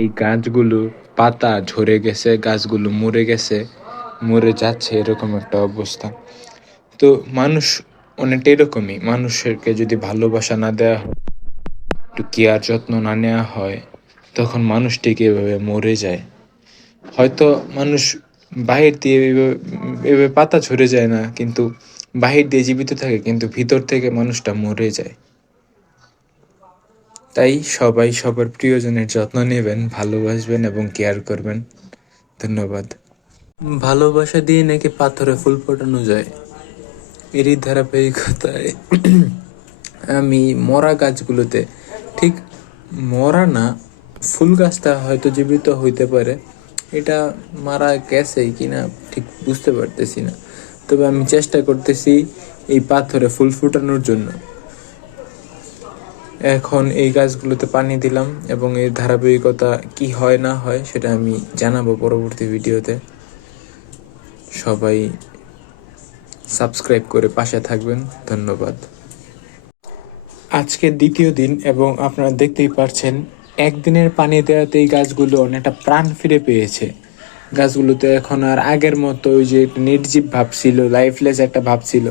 এই গাছগুলো পাতা ঝরে গেছে, গাছগুলো মরে গেছে, মরে যাচ্ছে, এরকম একটা অবস্থা। তো মানুষ অনেকটা এরকমই, মানুষকে যদি ভালোবাসা না দেওয়া হয়, একটু কেয়ার যত্ন না নেওয়া হয়, তখন মানুষটিকে এভাবে মরে যায়। হয়তো মানুষ বাহির দিয়ে এভাবে পাতা ঝরে যায় না, কিন্তু বাহির দিয়ে জীবিত থাকে, কিন্তু ভিতর থেকে মানুষটা মরে যায়। তাই সবাই সবার প্রিয়জনের যত্ন নেবেন, ভালোবাসবেন এবং কেয়ার করবেন। ধন্যবাদ। ভালোবাসা দিয়ে নাকি পাথরে ফুল ফোটানো যায়, এরই ধারাবাহিকতায় আমি মরা গাছগুলোতে, ঠিক মরা না, ফুল গাছটা হয়তো জীবিত হইতে পারে, এটা মারা গেছে কিনা ঠিক বুঝতে পারতেছি না, তবে আমি চেষ্টা করতেছি এই পাথরে ফুল ফোটানোর জন্য। এখন এই গাছগুলোতে পানি দিলাম এবং এর ধারাবাহিকতা কি হয় না হয় সেটা আমি জানাবো পরবর্তী ভিডিওতে। সবাই সাবস্ক্রাইব করে পাশে থাকবেন। ধন্যবাদ। আজকে দ্বিতীয় দিন এবং আপনারা দেখতেই পাচ্ছেন একদিনের পানি দেওয়াতে এই গাছগুলো অনেকটা প্রাণ ফিরে পেয়েছে। গাছগুলোতে এখন আর আগের মতো ওই যে নির্জীব ভাব ছিল, লাইফলেস একটা ভাব ছিল,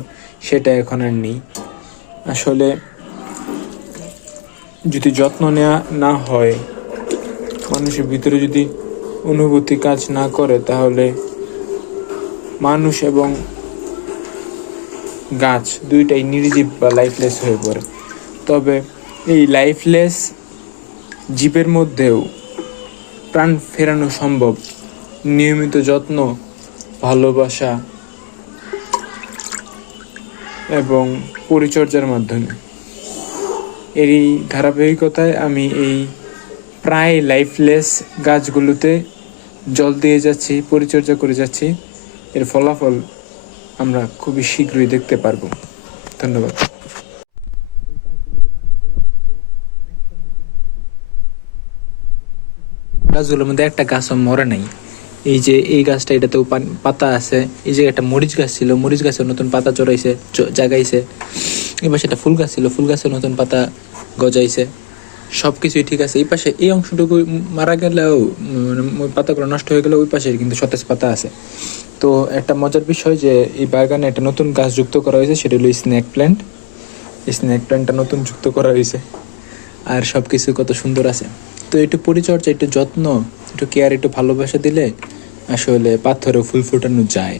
সেটা এখন আর নেই। আসলে যদি যত্ন নেওয়া না হয়, মানুষের ভিতরে যদি অনুভূতি কাজ না করে, তাহলে মানুষ এবং গাছ দুইটাই নির্জীব বা লাইফলেস হয়ে পড়ে। তবে এই লাইফলেস জীবের মধ্যেও প্রাণ ফেরানো সম্ভব নিয়মিত যত্ন, ভালোবাসা এবং পরিচর্যার মাধ্যমে। এরই ধারাবাহিকতায় আমি এই প্রায় লাইফলেস গাছগুলোতে জল দিয়ে যাচ্ছি, পরিচর্যা করে যাচ্ছি। এর ফলাফল আমরা খুবই শীঘ্রই দেখতে পারবো। ধন্যবাদ। গাছগুলোর মধ্যে একটা গাছও মরে নাই। এই যে এই গাছটা, এটাতেও পাতা আছে। এই যে একটা মরিচ গাছ ছিল, মরিচ গাছের নতুন পাতা চড়াইছে, জাগাইছে। এবার সেটা ফুল গাছ ছিল, ফুল গাছের নতুন পাতা গজাইছে। সব কিছুই ঠিক আছে। এই পাশে এই অংশটুকু মারা গেলেও, পাতাগুলো নষ্ট হয়ে গেলেও ওই পাশে কিন্তু সতেজ পাতা আছে। তো একটা মজার বিষয় যে এই বাগানে একটা নতুন গাছ যুক্ত করা হয়েছে, সেটা হলো স্নেক প্ল্যান্ট। স্নেক প্ল্যান্টটা নতুন যুক্ত করা হয়েছে, আর সব কিছু কত সুন্দর আছে। তো একটু পরিচর্যা, একটু যত্ন, একটু কেয়ার, একটু ভালোবাসা দিলে আসলে পাথরে ফুল ফোটানো যায়।